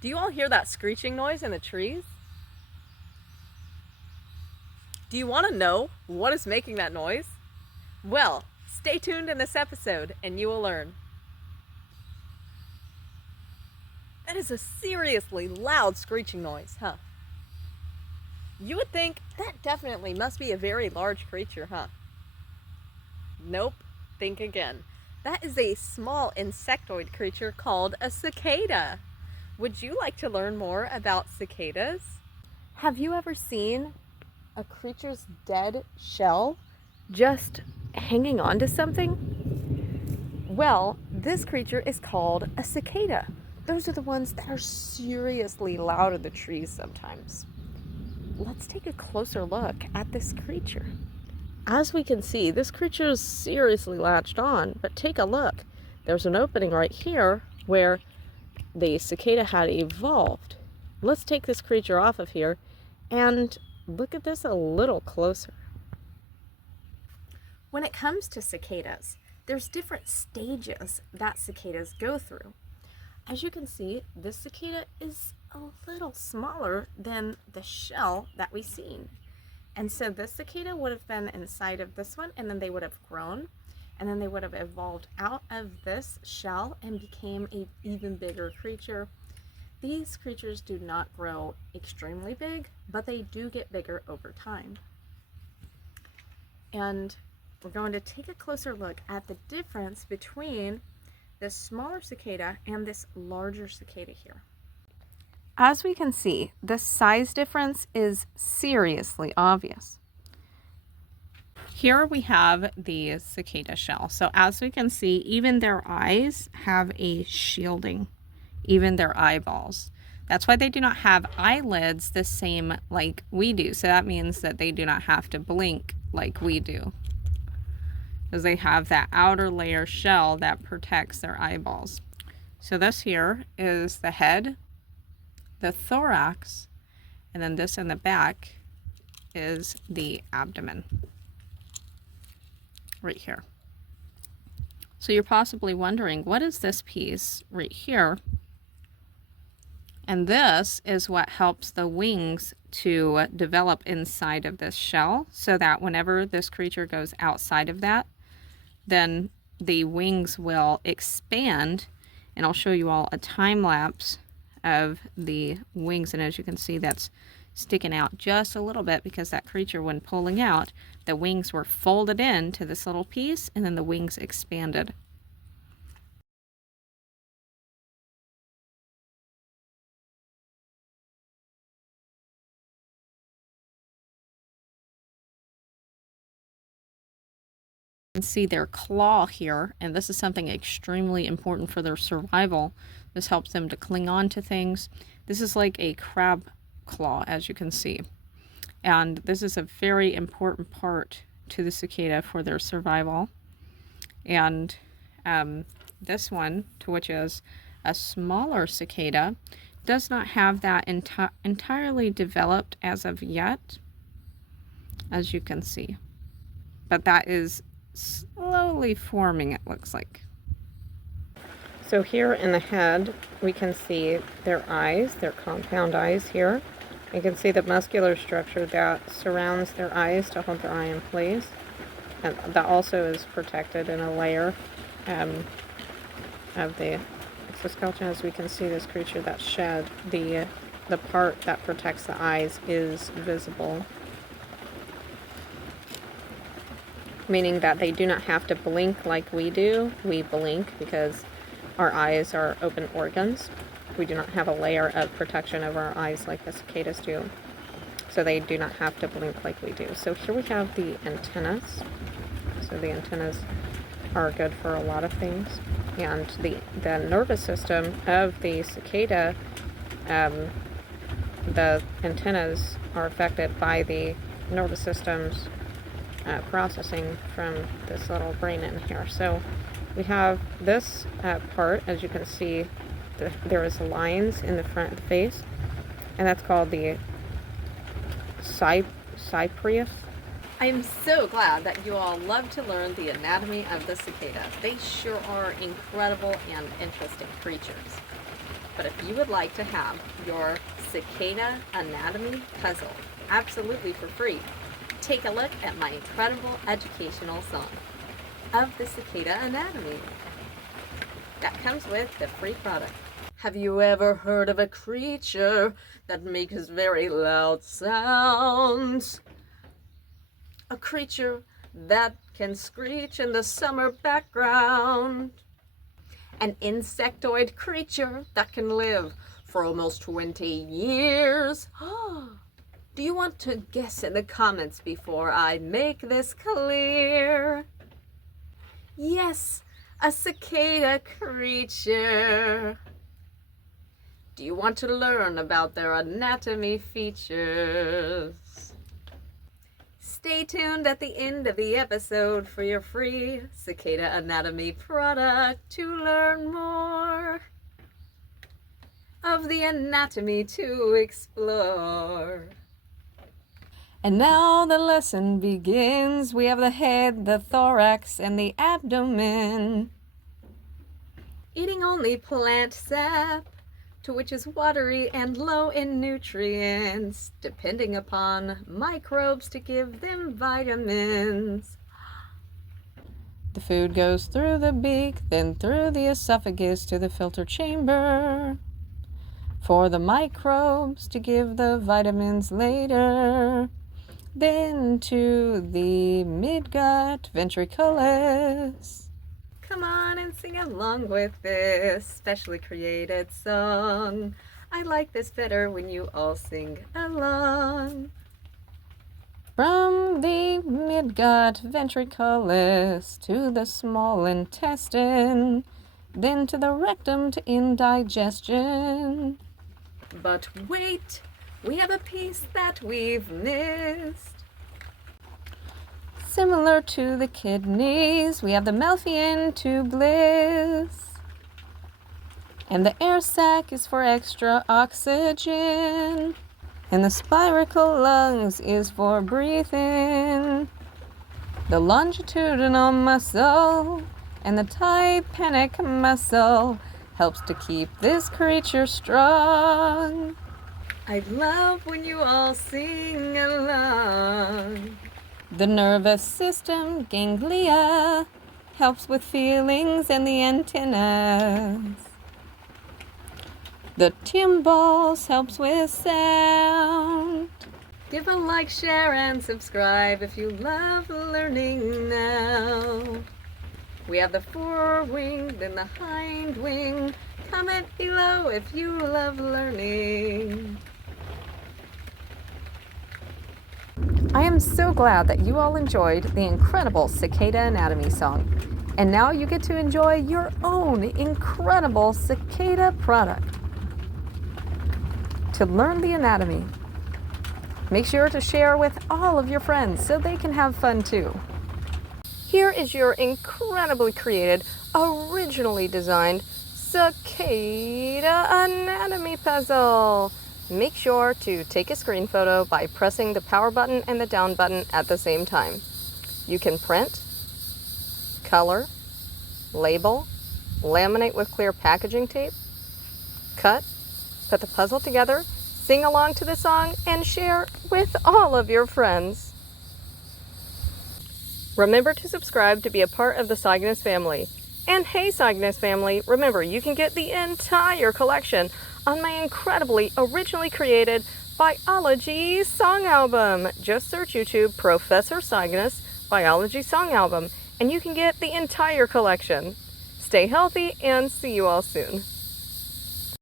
Do you all hear that screeching noise in the trees? Do you want to know what is making that noise? Well, stay tuned in this episode and you will learn. That is a seriously loud screeching noise, huh? You would think that definitely must be a very large creature, huh? Nope, think again. That is a small insectoid creature called a cicada. Would you like to learn more about cicadas? Have you ever seen a creature's dead shell just hanging on to something? Well, this creature is called a cicada. Those are the ones that are seriously loud in the trees sometimes. Let's take a closer look at this creature. As we can see, this creature is seriously latched on, but take a look. There's an opening right here where the cicada had evolved. Let's take this creature off of here and look at this a little closer. When it comes to cicadas, there's different stages that cicadas go through. As you can see, this cicada is a little smaller than the shell that we've seen. And so this cicada would have been inside of this one, and then they would have grown, and then they would have evolved out of this shell and became an even bigger creature. These creatures do not grow extremely big, but they do get bigger over time. And we're going to take a closer look at the difference between this smaller cicada and this larger cicada here. As we can see, the size difference is seriously obvious. Here we have the cicada shell. So as we can see, even their eyes have a shielding, even their eyeballs. That's why they do not have eyelids the same like we do. So that means that they do not have to blink like we do, because they have that outer layer shell that protects their eyeballs. So this here is the head, the thorax, and then this in the back is the abdomen right here. So you're possibly wondering, what is this piece right here? And this is what helps the wings to develop inside of this shell, so that whenever this creature goes outside of that, then the wings will expand. And I'll show you all a time lapse of the wings, and as you can see, that's sticking out just a little bit because that creature, when pulling out, the wings were folded into this little piece and then the wings expanded. You can see their claw here, and this is something extremely important for their survival. This helps them to cling on to things. This is like a crab claw, as you can see, and this is a very important part to the cicada for their survival. And this one, to which is a smaller cicada, does not have that entirely developed as of yet, as you can see, but that is slowly forming, it looks like. So here in the head, we can see their eyes, their compound eyes here. You can see the muscular structure that surrounds their eyes to hold their eye in place. And that also is protected in a layer of the exoskeleton. As we can see, this creature that shed, the part that protects the eyes is visible, meaning that they do not have to blink like we do. We blink because our eyes are open organs. We do not have a layer of protection over our eyes like the cicadas do, so they do not have to blink like we do. So here we have the antennas. So the antennas are good for a lot of things, and the nervous system of the cicada, the antennas are affected by the nervous system's processing from this little brain in here. So we have this part, as you can see, there is lines in the front of the face, and that's called the cyprius. I am so glad that you all love to learn the anatomy of the cicada. They sure are incredible and interesting creatures. But if you would like to have your cicada anatomy puzzle absolutely for free, take a look at my incredible educational song of the cicada anatomy. That comes with the free product. Have you ever heard of a creature that makes very loud sounds? A creature that can screech in the summer background. An insectoid creature that can live for almost 20 years. Do you want to guess in the comments before I make this clear? Yes, a cicada creature. Do you want to learn about their anatomy features? Stay tuned at the end of the episode for your free cicada anatomy product to learn more of the anatomy to explore. And now the lesson begins. We have the head, the thorax, and the abdomen. Eating only plant sap, to which is watery and low in nutrients, depending upon microbes to give them vitamins. The food goes through the beak, then through the esophagus to the filter chamber, for the microbes to give the vitamins later, then to the midgut ventriculus. Come on and sing along with this specially created song. I like this better when you all sing along. From the midgut ventriculus to the small intestine, then to the rectum to indigestion. But wait, we have a piece that we've missed. Similar to the kidneys, we have the Melfian tube bliss. And the air sac is for extra oxygen. And the spiracle lungs is for breathing. The longitudinal muscle and the tympanic muscle helps to keep this creature strong. I love when you all sing along. The nervous system, ganglia, helps with feelings and the antennas. The timbals helps with sound. Give a like, share, and subscribe if you love learning now. We have the forewing, then the hind wing. Comment below if you love learning. I am so glad that you all enjoyed the incredible cicada anatomy song. And now you get to enjoy your own incredible cicada product. To learn the anatomy, make sure to share with all of your friends so they can have fun too. Here is your incredibly created, originally designed cicada anatomy puzzle. Make sure to take a screen photo by pressing the power button and the down button at the same time. You can print, color, label, laminate with clear packaging tape, cut, put the puzzle together, sing along to the song, and share with all of your friends. Remember to subscribe to be a part of the Cygnus family. And hey Cygnus family, remember you can get the entire collection on my incredibly originally created biology song album. Just search YouTube Professor Cygnus biology song album and you can get the entire collection. Stay healthy and see you all soon.